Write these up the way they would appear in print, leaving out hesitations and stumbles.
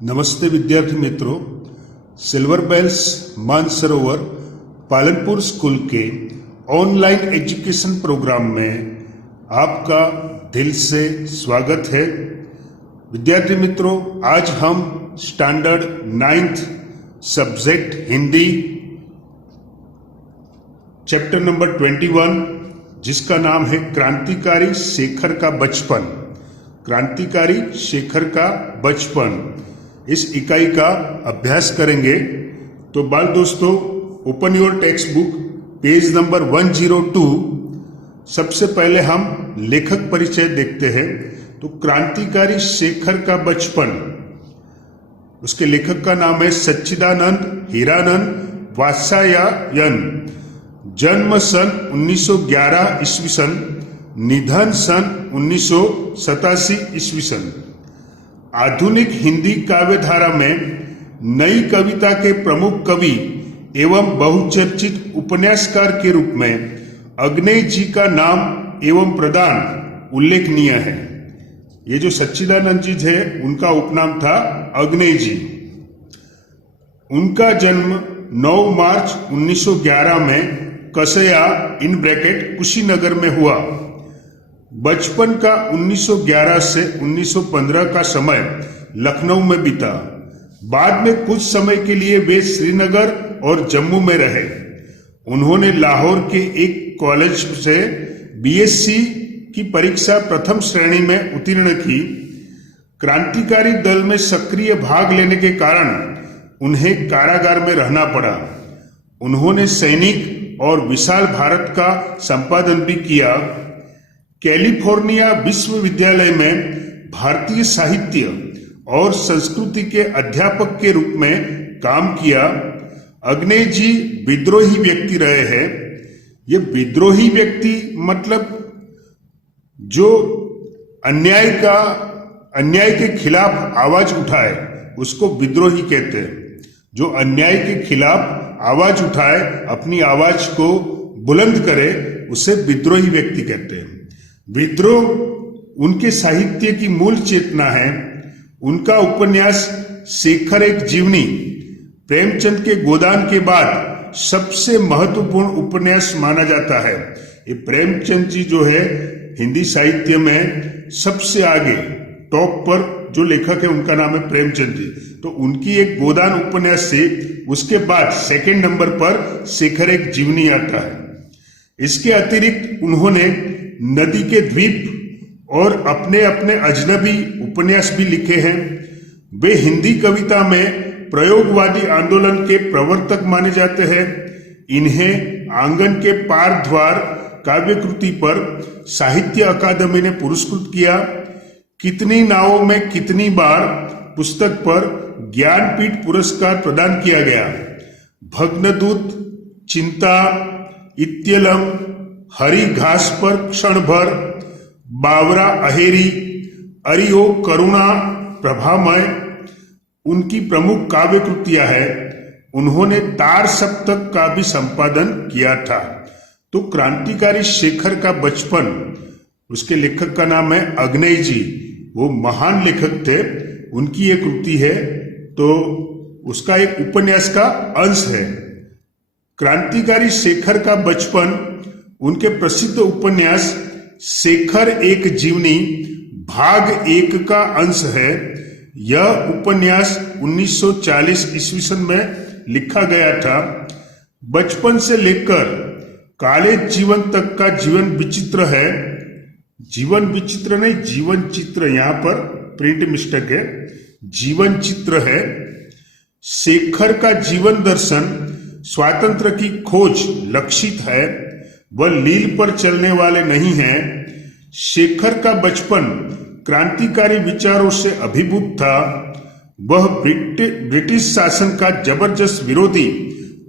नमस्ते विद्यार्थी मित्रों, silver bells Mansarovar Palanpur school के ऑनलाइन एजुकेशन प्रोग्राम में आपका दिल से स्वागत है। विद्यार्थी मित्रों, आज हम standard 9th subject Hindi chapter number 21 जिसका नाम है क्रांतिकारी शेखर का बचपन। क्रांतिकारी शेखर का बचपन, इस इकाई का अभ्यास करेंगे। तो बाल दोस्तों, open your text book, page number 102। सबसे पहले हम लेखक परिचय देखते हैं। तो क्रांतिकारी शेखर का बचपन, उसके लेखक का नाम है सच्चिदानंद हीरानंद वात्स्यायन। जन्म सन 1911 ईस्वी सन, निधन सन 1987 ईस्वी सन। आधुनिक हिंदी काव्यधारा में नई कविता के प्रमुख कवि एवं बहुचर्चित उपन्यासकार के रूप में अग्नेय जी का नाम एवं प्रदान उल्लेखनीय है। ये जो सच्चिदानंद जी थे, उनका उपनाम था अग्नेय जी। उनका जन्म 9 मार्च 1911 में कसया इन ब्रैकेट कुशीनगर में हुआ। बचपन का 1911 से 1915 का समय लखनऊ में बीता। बाद में कुछ समय के लिए वे श्रीनगर और जम्मू में रहे। उन्होंने लाहौर के एक कॉलेज से बीएससी की परीक्षा प्रथम श्रेणी में उत्तीर्ण की। क्रांतिकारी दल में सक्रिय भाग लेने के कारण उन्हें कारागार में रहना पड़ा। उन्होंने सैनिक और विशाल भारत का संपादन भी किया। कैलिफोर्निया विश्वविद्यालय में भारतीय साहित्य और संस्कृति के अध्यापक के रूप में काम किया। अग्नेय जी विद्रोही व्यक्ति रहे हैं। ये विद्रोही व्यक्ति मतलब जो अन्याय के खिलाफ आवाज उठाए उसको विद्रोही कहते हैं। जो अन्याय के खिलाफ आवाज उठाए, अपनी आवाज को बुलंद करे, उसे विद्रोही व्यक्ति कहते हैं। विद्रोह उनके साहित्य की मूल चेतना है। उनका उपन्यास शेखर एक जीवनी प्रेमचंद के गोदान के बाद सबसे महत्वपूर्ण उपन्यास माना जाता है। ये प्रेमचंद जी जो है हिंदी साहित्य में सबसे आगे टॉप पर जो लेखक है उनका नाम है प्रेमचंद जी। तो उनकी एक गोदान उपन्यास से उसके बाद सेकंड नंबर पर शेखर एक जीवनी आता है। इसके अतिरिक्त उन्होंने नदी के द्वीप और अपने अपने अजनबी उपन्यास भी लिखे हैं। वे हिंदी कविता में प्रयोगवादी आंदोलन के प्रवर्तक माने जाते हैं। इन्हें आंगन के पार द्वार काव्य कृति पर साहित्य अकादमी ने पुरस्कृत किया। कितनी नावों में कितनी बार पुस्तक पर ज्ञानपीठ पुरस्कार प्रदान किया गया। भग्नदूत, चिंता, इत्यलम, हरी घास पर क्षण भर, बावरा अहेरी, अरियो करुणा, प्रभामय उनकी प्रमुख काव्य कृतियां हैं। उन्होंने तार सप्तक का भी संपादन किया था। तो क्रांतिकारी शेखर का बचपन, उसके लेखक का नाम है अग्नेय जी। वो महान लेखक थे। उनकी एक कृति है, तो उसका एक उपन्यास का अंश है। क्रांतिकारी शेखर का बचपन उनके प्रसिद्ध उपन्यास शेखर एक जीवनी भाग 1 का अंश है। यह उपन्यास 1940 ईस्वी सन में लिखा गया था। बचपन से लेकर कॉलेज जीवन तक का जीवन विचित्र है। जीवन विचित्र नहीं, जीवन चित्र, यहां पर प्रिंट मिस्टेक है, जीवन चित्र है। शेखर का जीवन दर्शन स्वातंत्र की खोज लक्षित है, वह लील पर चलने वाले नहीं हैं। शेखर का बचपन क्रांतिकारी विचारों से अभिभूत था। वह ब्रिटिश शासन का जबरदस्त विरोधी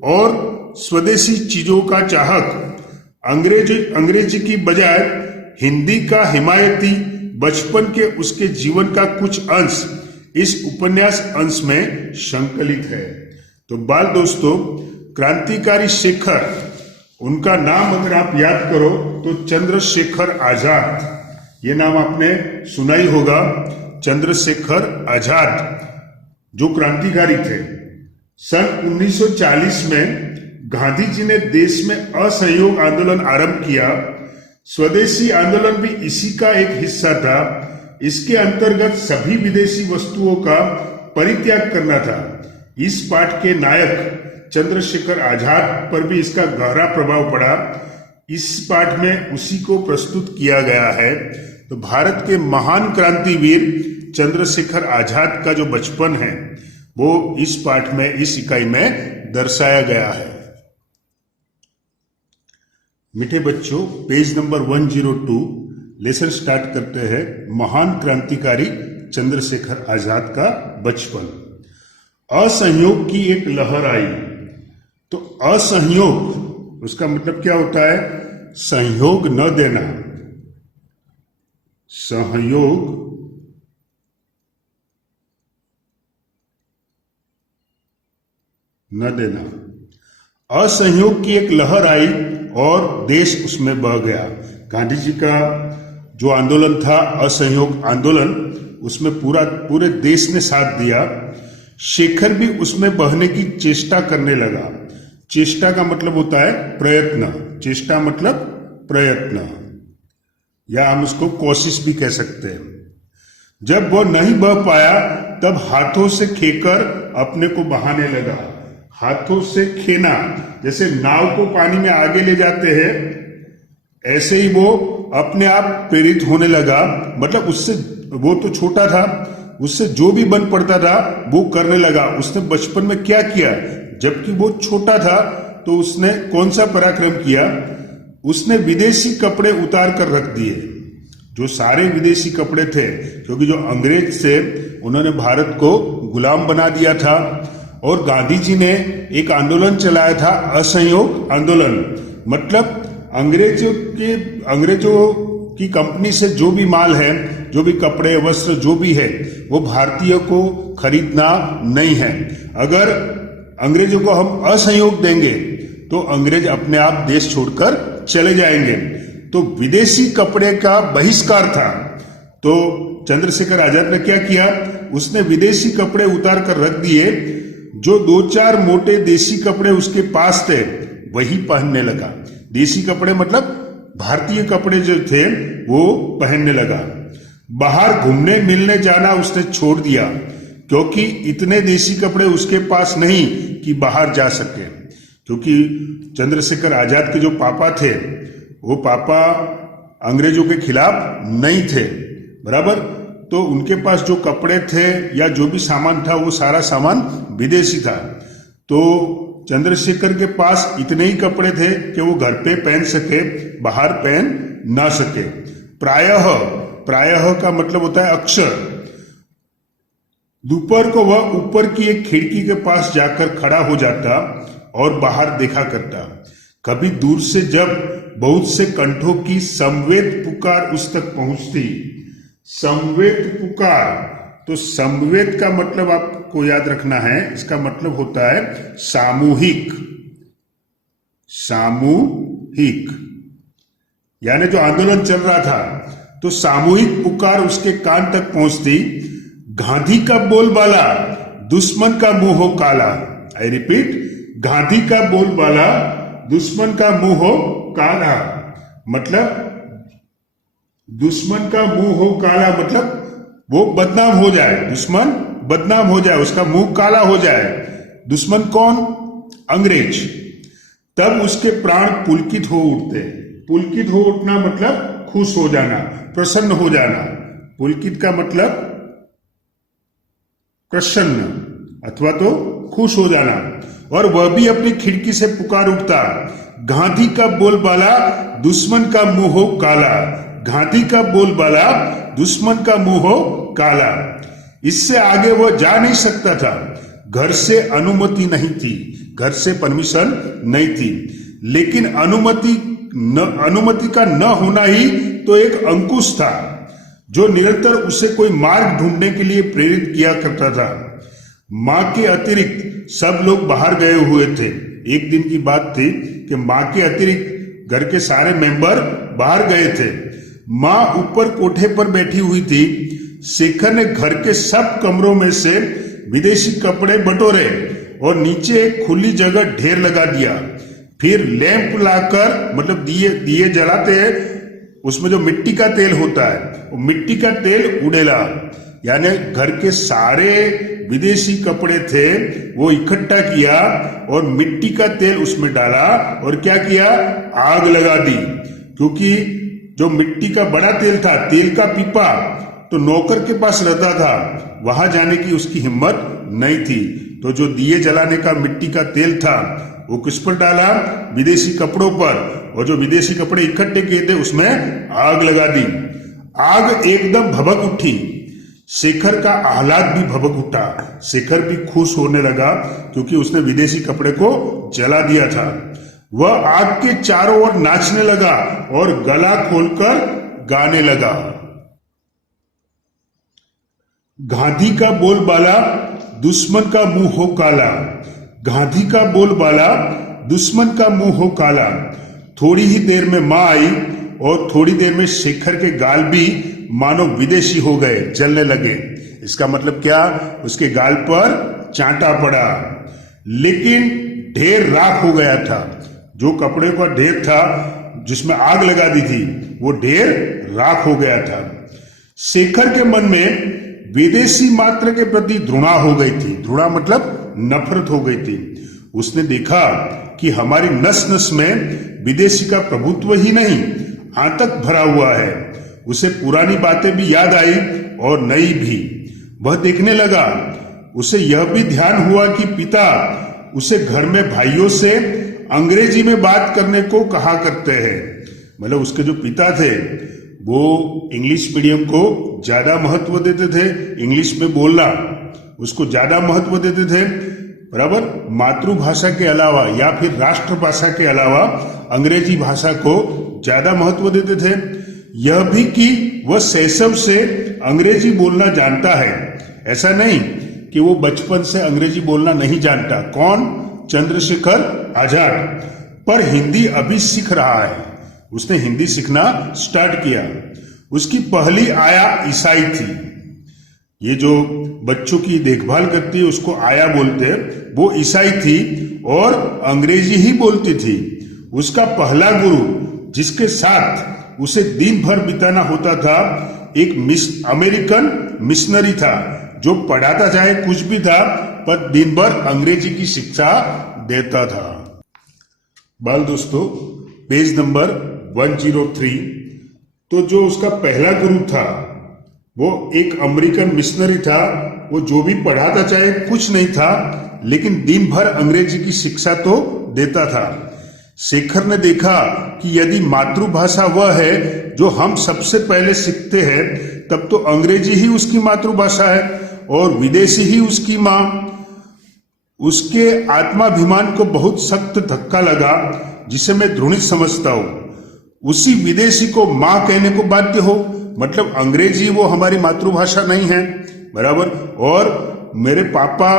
और स्वदेशी चीजों का चाहक, अंग्रेजी की बजाय हिंदी का हिमायती, बचपन के उसके जीवन का कुछ अंश इस उपन्यास अंश में संकलित है। तो बाल दोस्तों, क्रांतिकारी शेखर, उनका नाम अगर आप याद करो तो चंद्रशेखर आजाद, ये नाम आपने सुना ही होगा, चंद्रशेखर आजाद। जो क्रांतिकारी थे। सन 1940 में गांधी जी ने देश में असहयोग आंदोलन आरंभ किया। स्वदेशी आंदोलन भी इसी का एक हिस्सा था। इसके अंतर्गत सभी विदेशी वस्तुओं का परित्याग करना था। इस पाठ के नायक चंद्रशेखर आजाद पर भी इसका गहरा प्रभाव पड़ा। इस पाठ में उसी को प्रस्तुत किया गया है। तो भारत के महान क्रांतिवीर चंद्रशेखर आजाद का जो बचपन है वो इस पाठ में, इस इकाई में दर्शाया गया है। मीठे बच्चों, पेज नंबर 102 लेसन स्टार्ट करते हैं। महान क्रांतिकारी चंद्रशेखर आजाद का बचपन। असहयोग की एक लहर आई। तो असहयोग, उसका मतलब क्या होता है? सहयोग न देना, सहयोग न देना। असहयोग की एक लहर आई और देश उसमें बह गया। गांधी जी का जो आंदोलन था, असहयोग आंदोलन, उसमें पूरे देश ने साथ दिया। शेखर भी उसमें बहने की चेष्टा करने लगा। चेष्टा का मतलब होता है प्रयत्न। चेष्टा मतलब प्रयत्न, या हम उसको कोशिश भी कह सकते हैं। जब वो नहीं बह पाया तब हाथों से खेकर अपने को बहाने लगा। हाथों से खेना, जैसे नाव को पानी में आगे ले जाते हैं, ऐसे ही वो अपने आप प्रेरित होने लगा। मतलब उससे, वो तो छोटा था, उससे जो भी बन पड़ता था वो करने लगा। उसने बचपन में क्या किया? जबकि वो छोटा था तो उसने कौन सा पराक्रम किया? उसने विदेशी कपड़े उतार कर रख दिए। जो सारे विदेशी कपड़े थे, क्योंकि जो अंग्रेज थे उन्होंने भारत को गुलाम बना दिया था। और गांधी जी ने एक आंदोलन चलाया था, असहयोग आंदोलन। मतलब अंग्रेजों की कंपनी से जो भी माल है, जो भी कपड़े वस्त्र जो भी है, वो भारतीय को खरीदना नहीं है। अगर अंग्रेजों को हम असहयोग देंगे तो अंग्रेज अपने आप देश छोड़कर चले जाएंगे। तो विदेशी कपड़े का बहिष्कार था। तो चंद्रशेखर आजाद ने क्या किया? उसने विदेशी कपड़े उतार कर रख दिए। जो 2-4 मोटे देसी कपड़े उसके पास थे वही पहनने लगा। देसी कपड़े मतलब भारतीय कपड़े जो थे वो पहनने लगा। बाहर घूमने मिलने जाना उसने छोड़ दिया, क्योंकि इतने देसी कपड़े उसके पास नहीं कि बाहर जा सके। क्योंकि चंद्रशेखर आजाद के जो पापा थे, वो पापा अंग्रेजों के खिलाफ नहीं थे, बराबर। तो उनके पास जो कपड़े थे या जो भी सामान था वो सारा सामान विदेशी था। तो चंद्रशेखर के पास इतने ही कपड़े थे कि वो घर पे पहन सके, बाहर पहन ना सके। प्रायः का मतलब होता है अक्सर। दोपहर को वह ऊपर की एक खिड़की के पास जाकर खड़ा हो जाता और बाहर देखा करता। कभी दूर से जब बहुत से कंठों की समवेत पुकार उस तक पहुंचती। समवेत पुकार, तो समवेत का मतलब आपको याद रखना है, इसका मतलब होता है सामूहिक। सामूहिक यानी जो आंदोलन चल रहा था, तो सामूहिक पुकार उसके कान तक पहुंचती। गांधी का बोलबाला, दुश्मन का मुंह हो काला। आई रिपीट, गांधी का बोलबाला, दुश्मन का मुंह हो काला। मतलब दुश्मन का मुंह हो काला मतलब वो बदनाम हो जाए, दुश्मन बदनाम हो जाए, उसका मुंह काला हो जाए। दुश्मन कौन? अंग्रेज। तब उसके प्राण पुलकित हो उठते। पुलकित हो उठना मतलब खुश हो जाना, प्रसन्न हो जाना। पुलकित का मतलब प्रसन्न अथवा तो खुश हो जाना। और वह भी अपनी खिड़की से पुकार उठता, गांधी का बोलबाला, दुश्मन का मुंह हो काला। गांधी का बोलबाला, दुश्मन का मुंह हो काला। इससे आगे वह जा नहीं सकता था। घर से अनुमति नहीं थी, घर से परमिशन नहीं थी। लेकिन अनुमति का न होना ही तो एक अंकुश था, जो निरंतर उसे कोई मार्ग ढूंढने के लिए प्रेरित किया करता था। माँ के अतिरिक्त सब लोग बाहर गए हुए थे। एक दिन की बात थी कि माँ के अतिरिक्त घर के सारे मेंबर बाहर गए थे। माँ ऊपर कोठे पर बैठी हुई थी। शेखर ने घर के सब कमरों में से विदेशी कपड़े बटोरे और नीचे एक खुली जगह ढेर लगा दिया। फिर लैंप लाकर, मतलब दिए जलाते हैं, उसमें जो मिट्टी का तेल होता है वो मिट्टी का तेल उड़ेला, यानी घर के सारे विदेशी कपड़े थे वो इकट्ठा किया और मिट्टी का तेल उसमें डाला और क्या किया, आग लगा दी। क्योंकि जो मिट्टी का बड़ा तेल था, तेल का पीपा तो नौकर के पास रहता था, वहां जाने की उसकी हिम्मत नहीं थी। तो जो दिए जलाने का मिट्टी का तेल था वो किस पर डाला, विदेशी कपड़ों पर, और जो विदेशी कपड़े इकट्ठे किए थे उसमें आग लगा दी। आग एकदम भभक उठी। शेखर का आह्लाद भी भभक उठा। शेखर भी खुश होने लगा क्योंकि उसने विदेशी कपड़े को जला दिया था। वह आग के चारों ओर नाचने लगा और गला खोलकर गाने लगा। गांधी का बोलबाला, दुश्मन का मुंह हो काला। गांधी का बोलबाला, दुश्मन का मुंह हो काला। थोड़ी ही देर में मां आई और थोड़ी देर में शेखर के गाल भी मानो विदेशी हो गए, जलने लगे। इसका मतलब क्या, उसके गाल पर चांटा पड़ा। लेकिन ढेर राख हो गया था। जो कपड़े का ढेर था जिसमें आग लगा दी थी वो ढेर राख हो गया था। शेखर के मन में विदेशी मात्र के प्रति घृणा हो गई थी। घृणा मतलब नफरत हो गई थी। उसने देखा कि हमारी नस नस में विदेशी का प्रभुत्व ही नहीं, आतंक भरा हुआ है। उसे पुरानी बातें भी याद आई और नई भी। वह देखने लगा। उसे यह भी ध्यान हुआ कि पिता उसे घर में भाइयों से अंग्रेजी में बात करने को कहा करते हैं। मतलब उसके जो पिता थे वो इंग्लिश मीडियम को ज्यादा महत्व देते थे, इंग्लिश में बोलना उसको ज्यादा महत्व देते थे, बराबर। मातृभाषा के अलावा या फिर राष्ट्रभाषा के अलावा अंग्रेजी भाषा को ज्यादा महत्व देते थे। यह भी कि वह शैशव से अंग्रेजी बोलना जानता है। ऐसा नहीं कि वो बचपन से अंग्रेजी बोलना नहीं जानता। कौन? चंद्रशेखर आजाद। पर हिंदी अभी सीख रहा है। उसने हिंदी सीखना स्टार्ट किया। उसकी पहली आया ईसाई थी। ये जो बच्चों की देखभाल करती है उसको आया बोलते हैं, वो ईसाई थी और अंग्रेजी ही बोलती थी। उसका पहला गुरु जिसके साथ उसे दिन भर बिताना होता था एक अमेरिकन मिशनरी था जो पढ़ाता चाहे कुछ भी था पर दिन भर अंग्रेजी की शिक्षा देता था। बाल दोस्तों, पेज नंबर 103। तो जो उसका पहला गुरु था वो एक अमेरिकन मिशनरी था। वो जो भी पढ़ाता चाहे कुछ नहीं था लेकिन दिन भर अंग्रेजी की शिक्षा तो देता था। शेखर ने देखा कि यदि मातृभाषा वह है जो हम सबसे पहले सीखते हैं तब तो अंग्रेजी ही उसकी मातृभाषा है और विदेशी ही उसकी माँ। उसके आत्माभिमान को बहुत सख्त धक्का लगा जिसे मैं घृणित समझता हूं। उसी विदेशी को माँ कहने को बाध्य हो, मतलब अंग्रेजी वो हमारी मातृभाषा नहीं है, बराबर। और मेरे पापा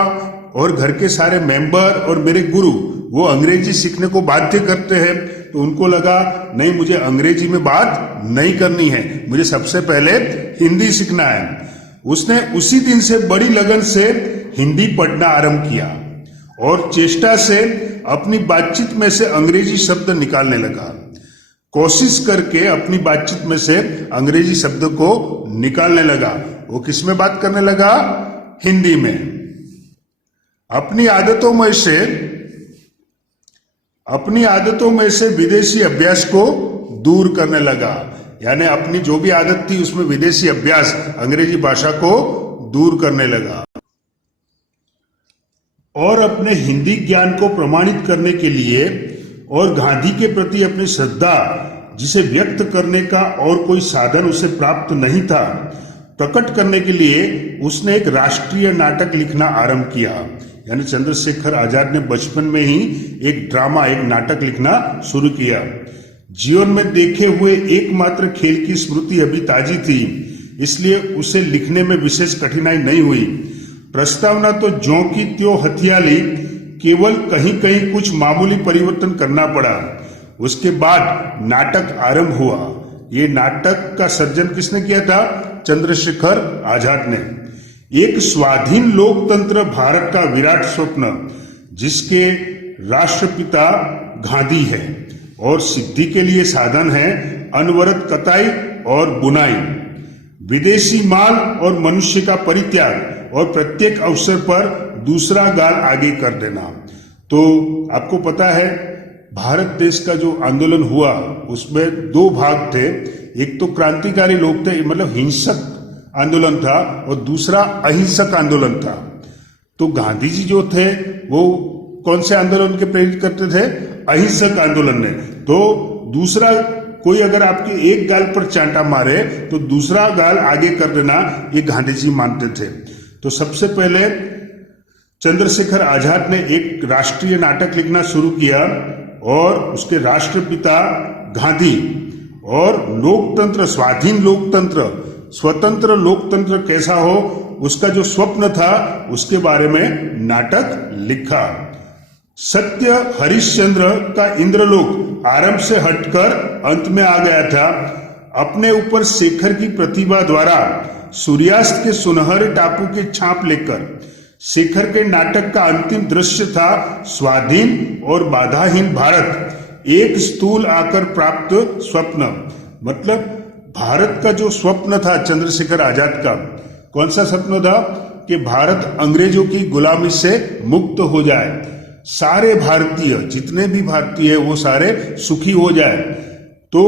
और घर के सारे मेंबर और मेरे गुरु वो अंग्रेजी सीखने को बाध्य करते हैं, तो उनको लगा नहीं, मुझे अंग्रेजी में बात नहीं करनी है, मुझे सबसे पहले हिंदी सीखना है। उसने उसी दिन से बड़ी लगन से हिंदी पढ़ना आरंभ किया और चेष्टा से अपनी बातचीत में से अंग्रेजी शब्द निकालने लगा। कोशिश करके अपनी बातचीत में से अंग्रेजी शब्द को निकालने लगा। वो किस में बात करने लगा? हिंदी में। अपनी आदतों में से विदेशी अभ्यास को दूर करने लगा। यानी अपनी जो भी आदत थी उसमें विदेशी अभ्यास, अंग्रेजी भाषा को दूर करने लगा। और अपने हिंदी ज्ञान को प्रमाणित करने के लिए और गांधी के प्रति अपनी श्रद्धा जिसे व्यक्त करने का और कोई साधन उसे प्राप्त नहीं था, प्रकट करने के लिए उसने एक राष्ट्रीय नाटक लिखना आरंभ किया। यानी चंद्रशेखर आजाद ने बचपन में ही एक ड्रामा, एक नाटक लिखना शुरू किया। जीवन में देखे हुए एकमात्र खेल की स्मृति अभी ताजी थी, इसलिए उसे लिखने में विशेष कठिनाई नहीं हुई। प्रस्तावना तो ज्यों की त्यों हथियाली, केवल कहीं कहीं कुछ मामूली परिवर्तन करना पड़ा। उसके बाद नाटक आरंभ हुआ। ये नाटक का सर्जन किसने किया था? चंद्रशेखर आजाद ने। एक स्वाधीन लोकतंत्र भारत का विराट स्वप्न, जिसके राष्ट्रपिता गांधी है और सिद्धि के लिए साधन है अनवरत कताई और बुनाई, विदेशी माल और मनुष्य का परित्याग और प्रत्येक अवसर पर दूसरा गाल आगे कर देना। तो आपको पता है भारत देश का जो आंदोलन हुआ उसमें दो भाग थे, एक तो क्रांतिकारी लोग थे, मतलब हिंसक आंदोलन था, और दूसरा अहिंसक आंदोलन था। तो गांधी जी जो थे वो कौन से आंदोलन के प्रेरित करते थे? अहिंसक आंदोलन ने। तो दूसरा कोई अगर आपके एक गाल पर चांटा मारे तो दूसरा गाल आगे कर देना, ये गांधी जी मानते थे। तो सबसे पहले चंद्रशेखर आजाद ने एक राष्ट्रीय नाटक लिखना शुरू किया और उसके राष्ट्रपिता गांधी और लोकतंत्र, स्वाधीन लोकतंत्र, स्वतंत्र लोकतंत्र कैसा हो उसका जो स्वप्न था उसके बारे में नाटक लिखा। सत्य हरिश्चंद्र का इंद्रलोक आरंभ से हटकर अंत में आ गया था। अपने ऊपर शेखर की प्रतिभा द्वारा सूर्यास्त के सुनहरे टापू के छाप लेकर शेखर के नाटक का अंतिम दृश्य था स्वाधीन और बाधाहीन भारत, एक स्थूल आकर प्राप्त स्वप्न। मतलब भारत का जो स्वप्न था चंद्रशेखर आजाद का, कौन सा स्वप्न था? कि भारत अंग्रेजों की गुलामी से मुक्त हो जाए, सारे भारतीय, जितने भी भारतीय वो सारे सुखी हो जाए। तो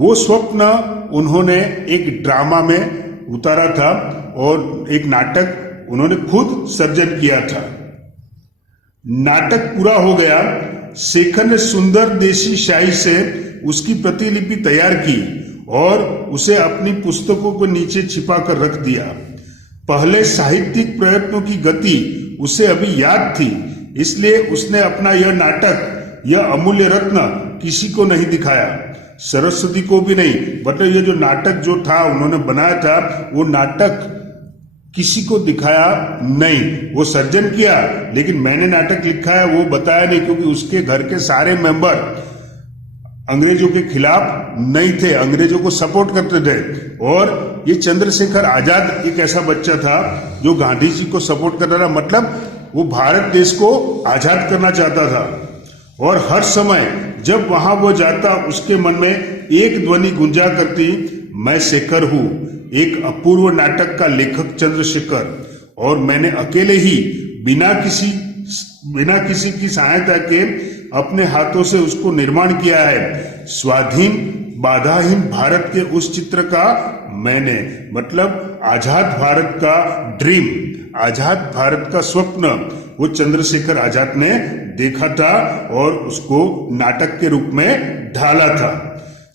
वो स्वप्न उन्होंने एक ड्रामा में उतारा था और एक नाटक उन्होंने खुद सर्जन किया था। नाटक पूरा हो गया। शेखर ने सुंदर देशी शाही से उसकी प्रतिलिपि तैयार की और उसे अपनी पुस्तकों के नीचे छिपा कर रख दिया। पहले साहित्यिक प्रयत्नों की गति उसे अभी याद थी, इसलिए उसने अपना यह नाटक, यह अमूल्य रत्न किसी को नहीं दिखाया, सरस्वती को भी नहीं। मतलब ये जो नाटक जो था उन्होंने बनाया था वो नाटक किसी को दिखाया नहीं। वो सर्जन किया लेकिन मैंने नाटक लिखा है वो बताया नहीं, क्योंकि उसके घर के सारे मेंबर अंग्रेजों के खिलाफ नहीं थे, अंग्रेजों को सपोर्ट करते थे। और ये चंद्रशेखर आजाद एक ऐसा बच्चा था जो गांधी जी को सपोर्ट करता था, मतलब वो भारत देश को आजाद करना चाहता था। और हर समय जब वहां वो जाता उसके मन में एक ध्वनि गुंजा करती, मैं शेखर हूं, एक अपूर्व नाटक का लेखक चंद्रशेखर, और मैंने अकेले ही बिना किसी की सहायता के अपने हाथों से उसको निर्माण किया है। स्वाधीन बाधाहीन भारत के उस चित्र का मैंने, मतलब आजाद भारत का ड्रीम, आजाद भारत का स्वप्न वो चंद्रशेखर आजाद ने देखा था और उसको नाटक के रूप में ढाला था।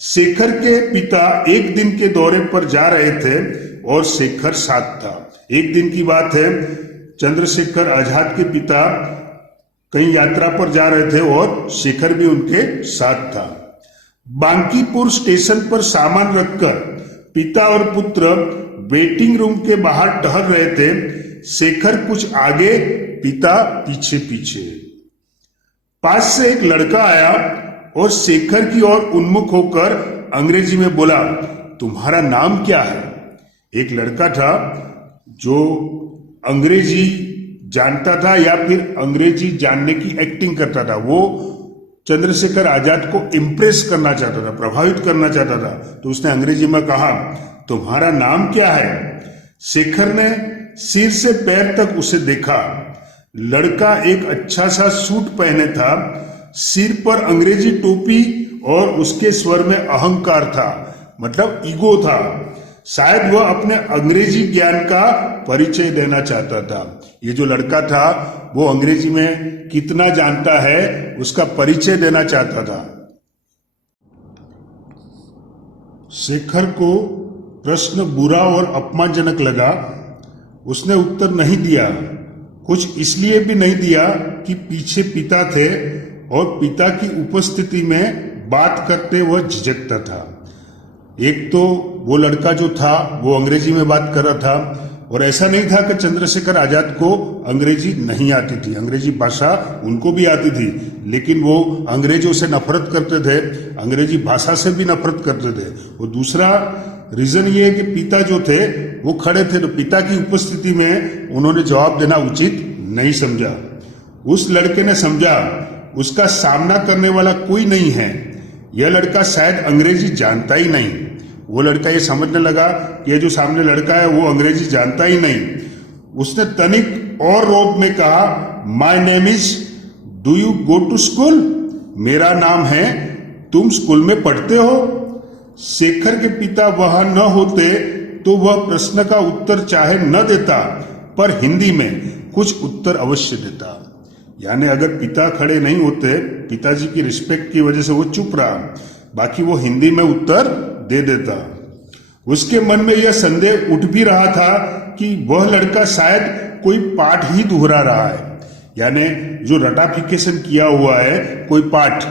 शेखर के पिता एक दिन के दौरे पर जा रहे थे और शेखर साथ था। एक दिन की बात है, चंद्रशेखर आजाद के पिता कहीं यात्रा पर जा रहे थे और शेखर भी उनके साथ था। बांकीपुर स्टेशन पर सामान रखकर पिता और पुत्र वेटिंग रूम के बाहर टहल रहे थे। शेखर कुछ आगे, पिता पीछे पीछे। पास से एक लड़का आया और शेखर की ओर उन्मुख होकर अंग्रेजी में बोला, तुम्हारा नाम क्या है? एक लड़का था जो अंग्रेजी जानता था या फिर अंग्रेजी जानने की एक्टिंग करता था। वो चंद्रशेखर आजाद को इम्प्रेस करना चाहता था, प्रभावित करना चाहता था। तो उसने अंग्रेजी में कहा, तुम्हारा नाम क्या है? शेखर ने सिर से पैर तक उसे देखा। लड़का एक अच्छा सा सूट पहने था, सिर पर अंग्रेजी टोपी और उसके स्वर में अहंकार था, मतलब ईगो था। शायद वह अपने अंग्रेजी ज्ञान का परिचय देना चाहता था। ये जो लड़का था वो अंग्रेजी में कितना जानता है उसका परिचय देना चाहता था। शेखर को प्रश्न बुरा और अपमानजनक लगा। उसने उत्तर नहीं दिया। कुछ इसलिए भी नहीं दिया कि पीछे पिता थे और पिता की उपस्थिति में बात करते वह झिझकता था। एक तो वो लड़का जो था वो अंग्रेजी में बात कर रहा था, और ऐसा नहीं था कि चंद्रशेखर आजाद को अंग्रेजी नहीं आती थी, अंग्रेजी भाषा उनको भी आती थी, लेकिन वो अंग्रेजों से नफरत करते थे, अंग्रेजी भाषा से भी नफरत करते थे। और दूसरा रीजन ये है कि पिता जो थे वो खड़े थे, तो पिता की उपस्थिति में उन्होंने जवाब देना उचित नहीं समझा। उस लड़के ने समझा उसका सामना करने वाला कोई नहीं है, यह लड़का शायद अंग्रेजी जानता ही नहीं। वो लड़का ये समझने लगा कि ये जो सामने लड़का है वो अंग्रेजी जानता ही नहीं। उसने तनिक और रोब में कहा, my name is, do you go to school? मेरा नाम है, तुम स्कूल में पढ़ते हो? शेखर के पिता वहां न होते तो वह प्रश्न का उत्तर चाहे न देता, पर हिंदी में कुछ उत्तर अवश्य देता। यानी अगर पिता खड़े नहीं होते, पिताजी की रिस्पेक्ट की वजह से वो चुप रहा, बाकी वो हिंदी में उत्तर दे देता। उसके मन में यह संदेह उठ भी रहा था कि वह लड़का शायद कोई पाठ ही दोहरा रहा है, यानी जो रटाफिकेशन किया हुआ है कोई पाठ,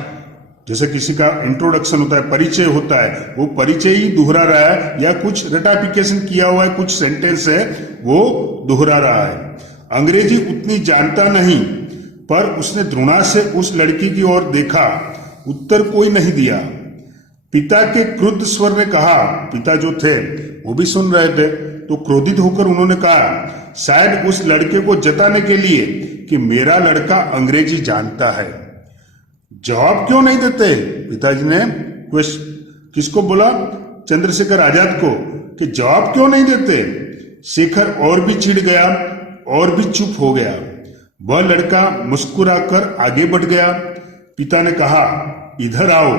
जैसे किसी का इंट्रोडक्शन होता है, परिचय होता है, वो परिचय ही दोहरा रहा है या कुछ रटाफिकेशन किया हुआ है, कुछ सेंटेंस है वो दोहरा रहा है। अंग्रेजी उतनी जानता नहीं, पर उसने द्रुणा से उस लड़की की ओर देखा, उत्तर कोई नहीं दिया। पिता के क्रुद्ध स्वर ने कहा, पिता जो थे वो भी सुन रहे थे, तो क्रोधित होकर उन्होंने कहा, शायद उस लड़के को जताने के लिए कि मेरा लड़का अंग्रेजी जानता है। जवाब क्यों नहीं देते? पिताजी ने किसको बोला? चंद्रशेखर आजाद को, कि जवाब क्यों नहीं देते? शेखर और भी चिढ़ गया और भी चुप हो गया। वह लड़का मुस्कुराकर आगे बढ़ गया। पिता ने कहा, इधर आओ।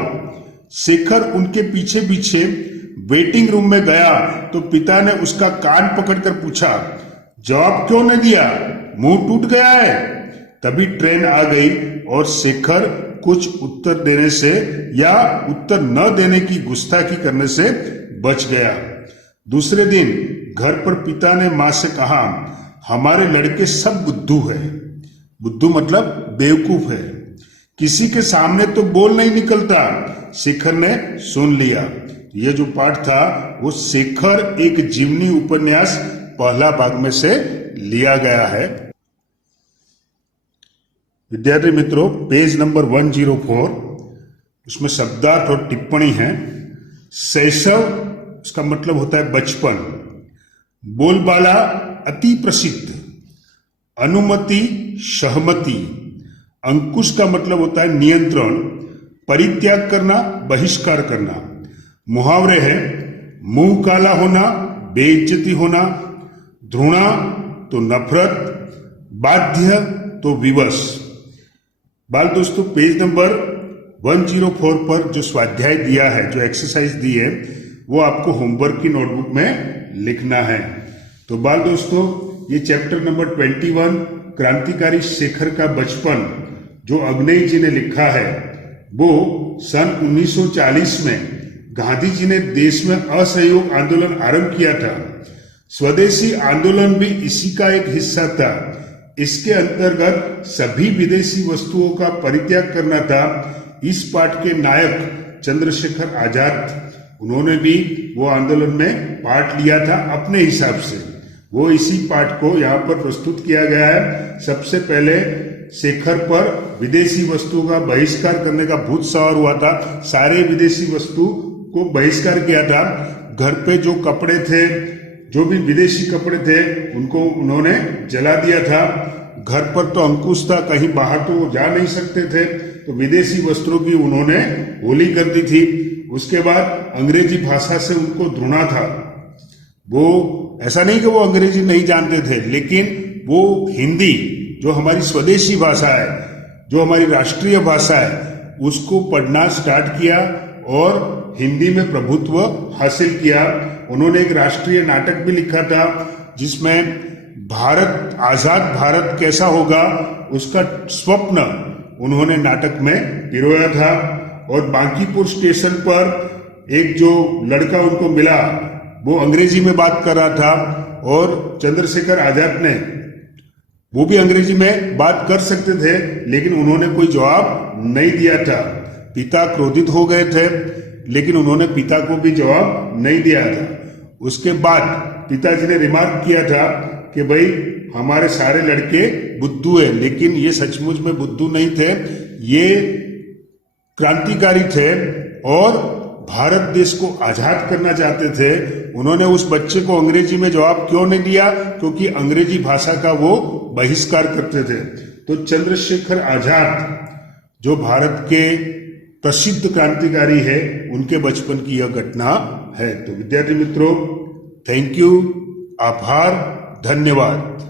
शेखर उनके पीछे पीछे वेटिंग रूम में गया तो पिता ने उसका कान पकड़कर पूछा, जवाब क्यों नहीं दिया? मुंह टूट गया है? तभी ट्रेन आ गई और शेखर कुछ उत्तर देने से या उत्तर न देने की गुस्ताखी करने से बच गया। दूसरे दिन घर पर पिता ने मां से कहा, हमारे लड़के सब बुद्धू है। बुद्धू मतलब बेवकूफ है, किसी के सामने तो बोल नहीं निकलता। शेखर ने सुन लिया। यह जो पाठ था वो शेखर एक जीवनी उपन्यास पहला भाग में से लिया गया है। विद्यार्थी मित्रों, पेज नंबर 104, उसमें शब्दार्थ और टिप्पणी है। शैशव, उसका मतलब होता है बचपन। बोलबाला अति प्रसिद्ध। अनुमति, सहमति। अंकुश का मतलब होता है नियंत्रण। परित्याग करना, बहिष्कार करना। मुहावरे है, मुंह काला होना, बेइज्जती होना। ध्रुणा तो नफरत, बाध्य तो विवश। बाल दोस्तों, पेज नंबर 104 पर जो स्वाध्याय दिया है, जो एक्सरसाइज दी है, वो आपको होमवर्क की नोटबुक में लिखना है। तो बाल दोस्तों, ये चैप्टर नंबर 21 क्रांतिकारी शेखर का बचपन जो अग्नेय जी ने लिखा है, वो सन 1940 में गांधी जी ने देश में असहयोग आंदोलन आरंभ किया था। स्वदेशी आंदोलन भी इसी का एक हिस्सा था। इसके अंतर्गत सभी विदेशी वस्तुओं का परित्याग करना था। इस पाठ के नायक चंद्रशेखर आजाद, उन्होंने भी वो आंदोलन में पार्ट लिया था अपने हिसाब से। वो इसी पाठ को यहाँ पर प्रस्तुत किया गया है। सबसे पहले शेखर पर विदेशी वस्तुओं का बहिष्कार करने का भूत सवार हुआ था। सारे विदेशी वस्तु को बहिष्कार किया था। घर पे जो कपड़े थे, जो भी विदेशी कपड़े थे, उनको उन्होंने जला दिया था। घर पर तो अंकुश था, कहीं बाहर तो वो जा नहीं सकते थे, तो विदेशी वस्त्रों की उन्होंने होली कर दी थी। उसके बाद अंग्रेजी भाषा से उनको घृणा था। वो ऐसा नहीं कि वो अंग्रेजी नहीं जानते थे, लेकिन वो हिंदी जो हमारी स्वदेशी भाषा है, जो हमारी राष्ट्रीय भाषा है, उसको पढ़ना स्टार्ट किया और हिंदी में प्रभुत्व हासिल किया। उन्होंने एक राष्ट्रीय नाटक भी लिखा था जिसमें भारत, आजाद भारत कैसा होगा, उसका स्वप्न उन्होंने नाटक में पिरोया था। और बांकीपुर स्टेशन पर एक जो लड़का उनको मिला, वो अंग्रेजी में बात कर रहा था और चंद्रशेखर आजाद ने, वो भी अंग्रेजी में बात कर सकते थे, लेकिन उन्होंने कोई जवाब नहीं दिया था। पिता क्रोधित हो गए थे, लेकिन उन्होंने पिता को भी जवाब नहीं दिया था। उसके बाद पिताजी ने रिमार्क किया था कि भाई हमारे सारे लड़के बुद्धू है, लेकिन ये सचमुच में बुद्धू नहीं थे, ये क्रांतिकारी थे और भारत देश को आजाद करना चाहते थे, उन्होंने उस बच्चे को अंग्रेजी में जवाब क्यों नहीं दिया? क्योंकि अंग्रेजी भाषा का वो बहिष्कार करते थे। तो चंद्रशेखर आजाद जो भारत के प्रसिद्ध क्रांतिकारी है, उनके बचपन की यह घटना है। तो विद्यार्थी मित्रों, थैंक यू, आभार, धन्यवाद।